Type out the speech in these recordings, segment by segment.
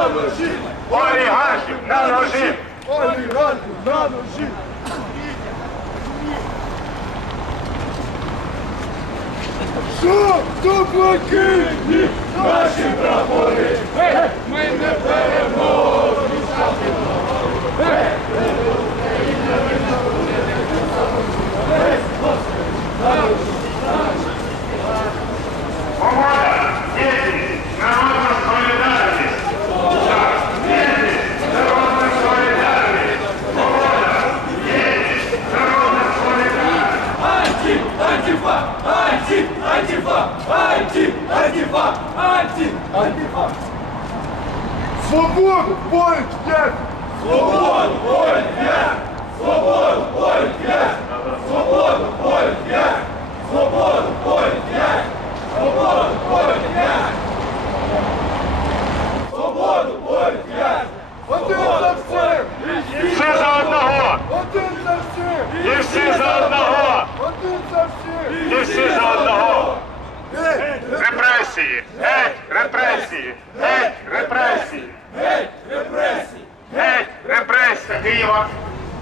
на ножі! Олігархів на ножі! Олігархів на ножі! Що до блакитні наші прапори? Ми не переможемо! антифа, анті, антифа, анті, антифа. Свободу, воїн, вверх! Свободу, воїн, вверх! Свободу, воїн, вверх! Свободу, воїн, вверх! Свободу, воїн, вверх!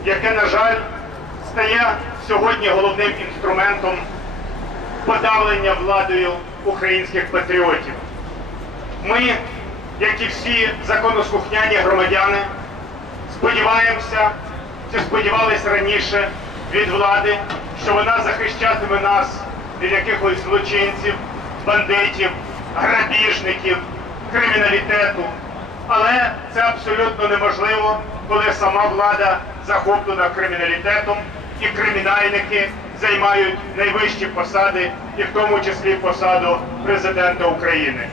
Яке, на жаль, стає сьогодні головним інструментом подавлення владою українських патріотів. Ми, як і всі законослухняні громадяни, сподіваємося, чи сподівалися раніше від влади, що вона захищатиме нас від якихось злочинців, бандитів, грабіжників, криміналітету. Але це абсолютно неможливо, коли сама влада захоплена криміналітетом і кримінальники займають найвищі посади, і в тому числі посаду президента України.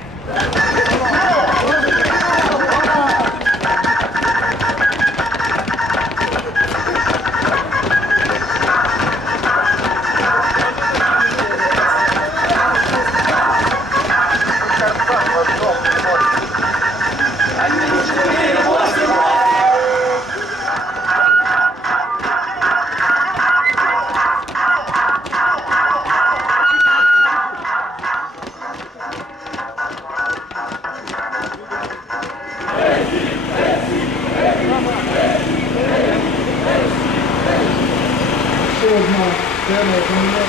Тема, яка мене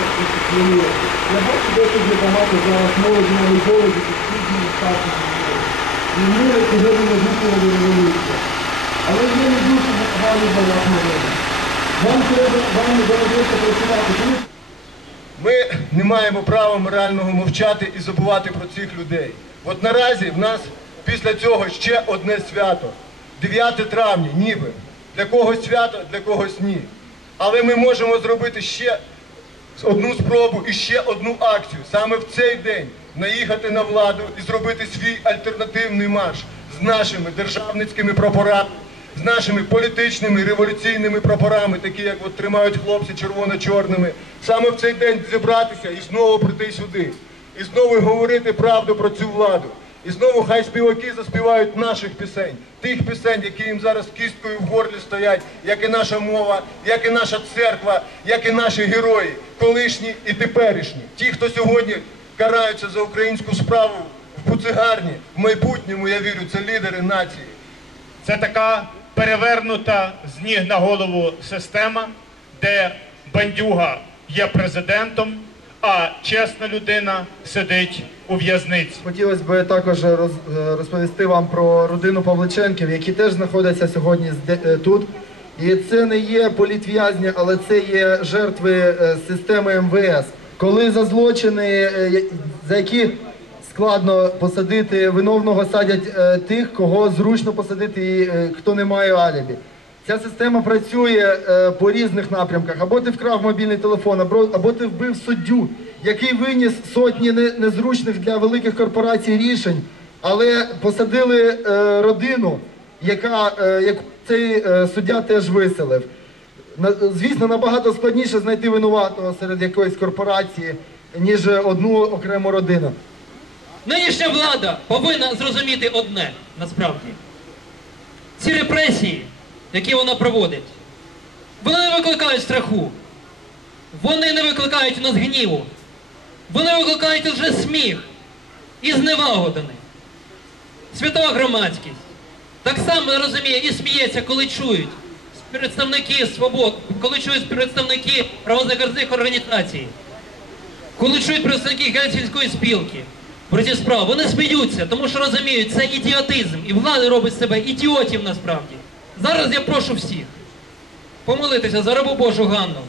дуже. Я бачу досить багато зараз молоді на молоді під різними статусами. І ми сьогодні не виходили революцію. Але є не дуже гарний балак народу. Вам треба, вам не доведеться працювати. Ми не маємо права морального мовчати і забувати про цих людей. От наразі в нас після цього ще одне свято. 9 травня, ніби. Для когось свято, для когось ні. Але ми можемо зробити ще одну спробу і ще одну акцію. Саме в цей день наїхати на владу і зробити свій альтернативний марш з нашими державницькими прапорами, з нашими політичними революційними прапорами, такі як от тримають хлопці червоно-чорними. Саме в цей день зібратися і знову прийти сюди, і знову говорити правду про цю владу. І знову хай співаки заспівають наших пісень, тих пісень, які їм зараз кісткою в горлі стоять, як і наша мова, як і наша церква, як і наші герої, колишні і теперішні. Ті, хто сьогодні караються за українську справу в буцегарні, в майбутньому, я вірю, це лідери нації. Це така перевернута з ніг на голову система, де бандюга є президентом, а чесна людина сидить у в'язниці. Хотілося б також е, розповісти вам про родину Павличенків, які теж знаходяться сьогодні е, тут. І це не є політв'язні, але це є жертви е, системи МВС. Коли за злочини, за які складно посадити виновного, садять тих, кого зручно посадити і хто не має алібі. Ця система працює е, по різних напрямках. Або ти вкрав мобільний телефон, або, або ти вбив суддю, який виніс сотні не- незручних для великих корпорацій рішень, але посадили е, родину, яка, е, яку цей е, суддя теж виселив. На- Звісно, набагато складніше знайти винуватого серед якоїсь корпорації, ніж одну окрему родину. Нинішня влада повинна зрозуміти одне насправді. Ці репресії, які вона проводить, вони не викликають страху. Вони не викликають у нас гніву. Вони викликають уже сміх і них. Світова громадськість так само розуміє і сміється, коли чують представники свобод, коли чують представники правозахисних організацій. коли чують представники гельсінської спілки про ці справи, вони сміються, тому що розуміють, це ідіотизм, і влада робить себе ідіотів насправді. Зараз я прошу всіх помолитися за рабу Божу Ганну,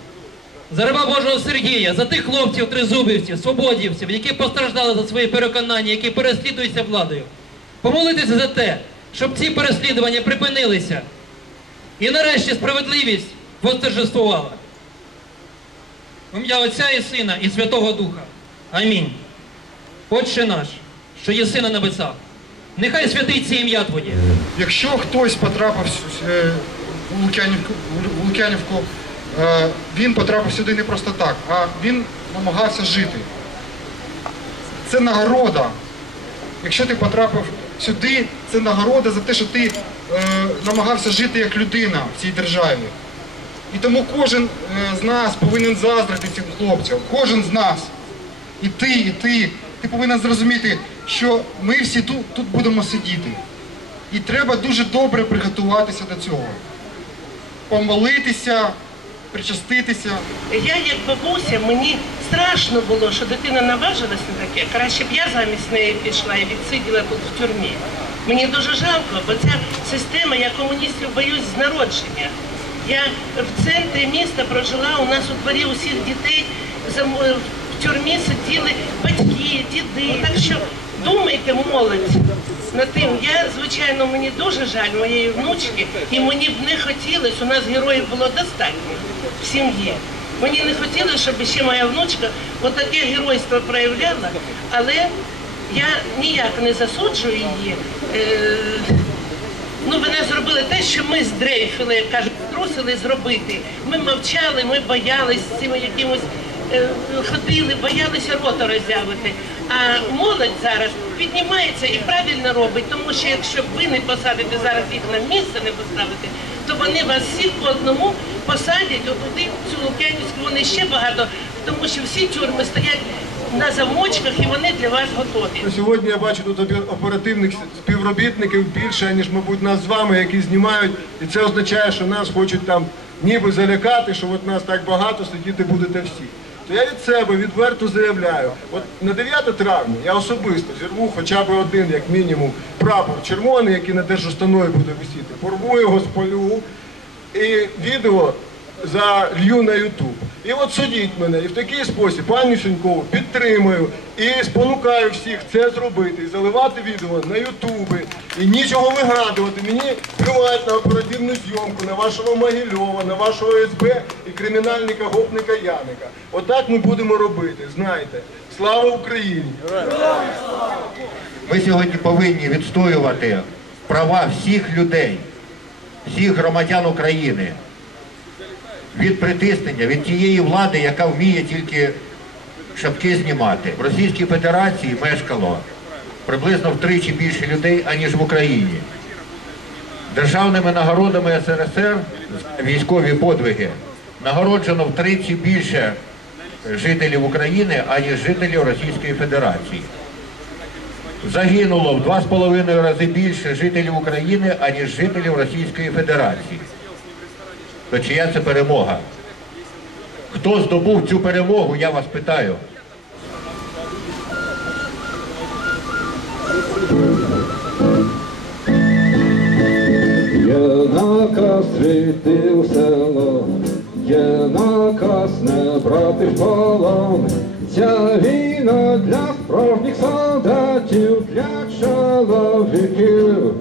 за раба Божого Сергія, за тих хлопців, тризубівців, свободівців, які постраждали за свої переконання, які переслідуються владою. Помолитися за те, щоб ці переслідування припинилися. І нарешті справедливість восторжествувала. В ім'я Отця і Сина і Святого Духа. Амінь. Отче наш, що єси на небесах, нехай святиться ім'я Твоє. Якщо хтось потрапив е, у Лук'янівку, Лук'янівку, е, він потрапив сюди не просто так, а він намагався жити. Це нагорода. Якщо ти потрапив сюди, це нагорода за те, що ти е, намагався жити як людина в цій державі. І тому кожен з нас повинен заздрити цим хлопцям. Кожен з нас. І ти, і ти. Ти повинен зрозуміти, що ми всі тут, тут будемо сидіти. І треба дуже добре приготуватися до цього. Помолитися, причаститися. Я як бабуся, мені страшно було, що дитина наважилась на таке. Краще б я замість неї пішла і відсиділа тут в тюрмі. Мені дуже жалко, бо ця система, я комуністів боюсь з народження. Я в центрі міста прожила, у нас у дворі усіх дітей в тюрмі сиділи батьки, діди. Так що думайте, молодь, над тим. Я, звичайно, мені дуже жаль моєї внучки, і мені б не хотілося, у нас героїв було достатньо в сім'ї. Мені не хотілося, щоб ще моя внучка отаке геройство проявляла, але я ніяк не засуджую її. Е, Ну, вони зробили те, що ми здрейфили, як кажуть, трусили зробити. Ми мовчали, ми боялись цими якимось е, ходили, боялися рота роззявити. А молодь зараз піднімається і правильно робить, тому що якщо ви не посадите зараз їх на місце, не поставите, то вони вас всіх по одному посадять отуди, цю Лук'янівську, вони ще багато, тому що всі тюрми стоять на замочках і вони для вас готові. Сьогодні я бачу тут оперативних співробітників більше, ніж, мабуть, нас з вами, які знімають. І це означає, що нас хочуть там ніби залякати, що от нас так багато, сидіти будете всі. То я від себе відверто заявляю, от на 9 травня я особисто зірву хоча б один, як мінімум, прапор червоний, який на держустанові буде висіти, порву його, спалю і відео залью на Ютуб. І от судіть мене, і в такий спосіб пані Шенькову підтримую і спонукаю всіх це зробити, і заливати відео на Ютуби. І нічого вигадувати. Мені плювати на оперативну зйомку, на вашого Могильова, на вашого СБ кримінальника гопника Яника. Отак ми будемо робити, знайте. Слава Україні! Ми сьогодні повинні відстоювати права всіх людей, всіх громадян України від притиснення, від тієї влади, яка вміє тільки шапки знімати. В Російській Федерації мешкало приблизно втричі більше людей, аніж в Україні. Державними нагородами СРСР військові подвиги нагороджено втричі більше жителів України, аніж жителів Російської Федерації. Загинуло в два з половиною рази більше жителів України, аніж жителів Російської Федерації. То чия це перемога? Хто здобув цю перемогу, я вас питаю. Є наказ світи у село, є наказ не брати в полон. Ця війна для справжніх солдатів, для чоловіків.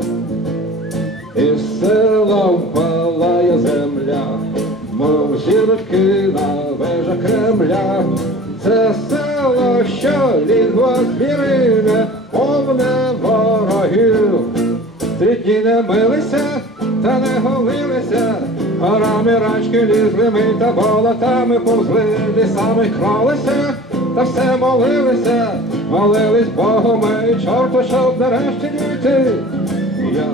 Із села впалає земля, мов зірки на вежах Кремля. Це село, що лігва звірине, повне ворогів. Три дні не милися та не голилися, горами рачки лізли ми та болотами повзли, лісами кролися, та все молилися, молились Богу ми, чорту, щоб нарешті діти, Я